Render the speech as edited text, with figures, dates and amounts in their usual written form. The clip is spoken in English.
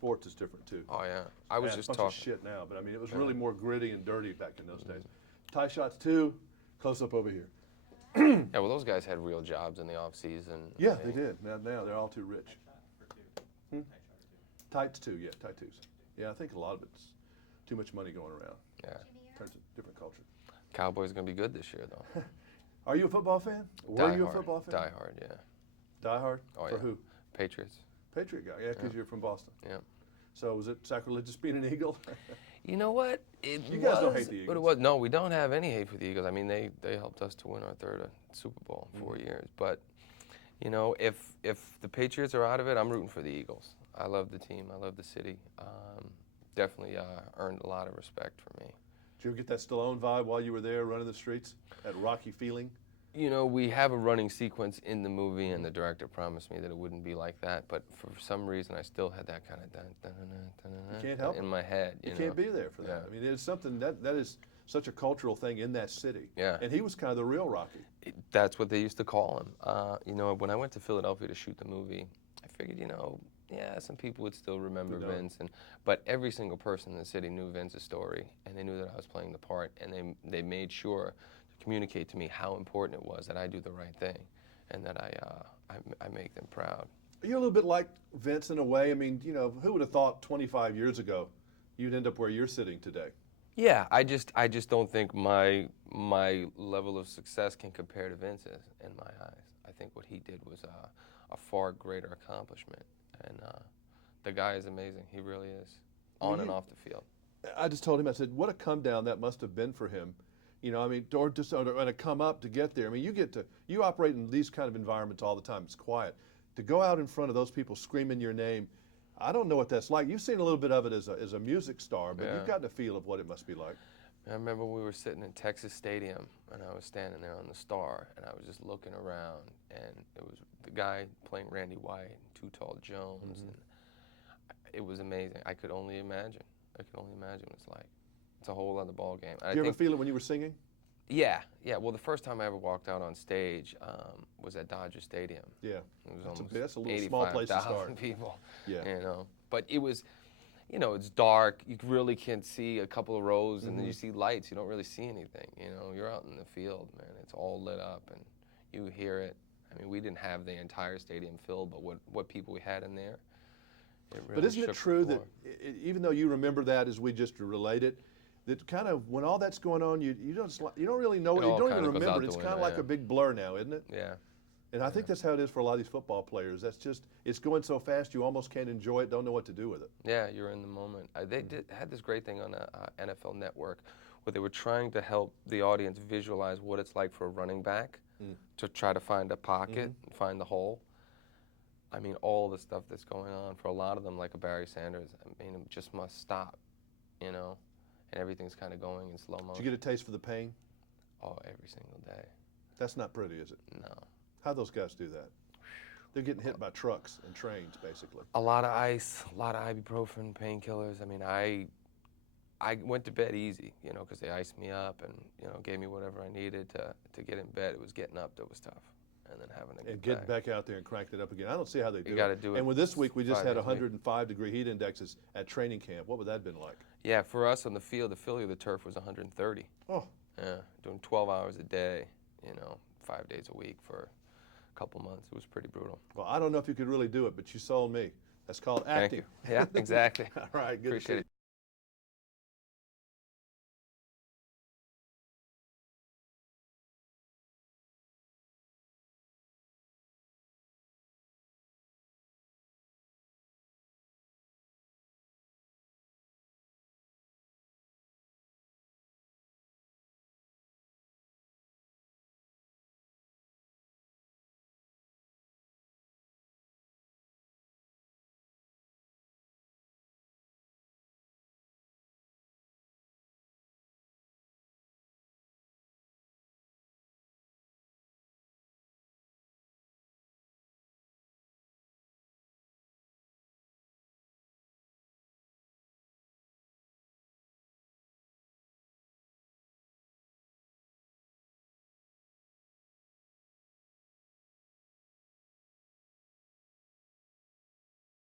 sports is different too. Oh yeah, I was just bunch talking. of shit now, but I mean, it was really more gritty and dirty back in those days. Tie shots too, close up over here. Yeah, well, those guys had real jobs in the off season. Yeah, they did. Now they're all too rich. Tights too, yeah, tight twos. Yeah, I think a lot of it's too much money going around. Yeah. Turns to different culture. Cowboys gonna be good this year though. Are you a football fan? Were you a football fan? Die hard, yeah. Die hard? Oh, For yeah. who? Patriots. Patriot guy, yeah, because you're from Boston. Yeah. So was it sacrilegious being an Eagle? You know what? You guys don't hate the Eagles. But it was, no, we don't have any hate for the Eagles. I mean, they helped us to win our third Super Bowl in 4 years. But, you know, if the Patriots are out of it, I'm rooting for the Eagles. I love the team. I love the city. Definitely earned a lot of respect for me. Did you ever get that Stallone vibe while you were there running the streets? That Rocky feeling? You know, we have a running sequence in the movie, and the director promised me that it wouldn't be like that. But for some reason, I still had that kind of in my head. You can't be there for that. I mean, it's something that is such a cultural thing in that city. Yeah. And he was kind of the real Rocky. That's what they used to call him. You know, when I went to Philadelphia to shoot the movie, I figured, you know, yeah, some people would still remember Vince, but every single person in the city knew Vince's story, and they knew that I was playing the part, and they made sure to communicate to me how important it was that I do the right thing, and that I make them proud. You're a little bit like Vince in a way. I mean, you know, who would have thought 25 years ago you'd end up where you're sitting today? Yeah, I just don't think my level of success can compare to Vince's in my eyes. I think what he did was a far greater accomplishment. And the guy is amazing. He really is, on and off the field. I just told him, I said, what a come down that must have been for him. You know, I mean, or a come up to get there. I mean, you operate in these kind of environments all the time. It's quiet. To go out in front of those people screaming your name, I don't know what that's like. You've seen a little bit of it as a music star, but you've gotten a feel of what it must be like. I remember we were sitting in Texas Stadium, and I was standing there on the Star, and I was just looking around, and it was the guy playing Randy White, Too Tall Jones, and it was amazing. I could only imagine. I could only imagine what it's like. It's a whole other ball game. Did you ever feel it when you were singing? Yeah. Well, the first time I ever walked out on stage was at Dodger Stadium. Yeah. It was almost that's a little small place to start. People. Yeah. You know, but it was, you know, it's dark. You really can't see a couple of rows, and then you see lights. You don't really see anything. You know, you're out in the field, man. It's all lit up, and you hear it. I mean, we didn't have the entire stadium filled, but what people we had in there, it really But isn't it true that even though you remember that as we just relate it, that kind of when all that's going on, you don't really know it. You don't even remember it. It's kind of like a big blur now, isn't it? Yeah. And I think that's how it is for a lot of these football players. That's just, it's going so fast you almost can't enjoy it, don't know what to do with it. Yeah, you're in the moment. They had this great thing on NFL Network where they were trying to help the audience visualize what it's like for a running back to try to find a pocket and find the hole. I mean, all the stuff that's going on for a lot of them, like a Barry Sanders, I mean, it just must stop, you know, and everything's kind of going in slow motion. Did you get a taste for the pain? Oh, every single day. That's not pretty, is it? No. How those guys do that? They're getting hit by trucks and trains, basically. A lot of ice, a lot of ibuprofen, painkillers. I mean, I went to bed easy, you know, because they iced me up and, you know, gave me whatever I needed to get in bed. It was getting up that was tough, and then having to get getting back out there and cranking it up again. I don't see how they do it. You got to do it. And with this week, we just had 105-degree heat indexes at training camp. What would that have been like? Yeah, for us on the field, the Philly, the turf was 130. Oh. Yeah, doing 12 hours a day, you know, 5 days a week for a couple months. It was pretty brutal. Well, I don't know if you could really do it, but you sold me. That's called acting. Thank you. Yeah, exactly. All right, good Appreciate it.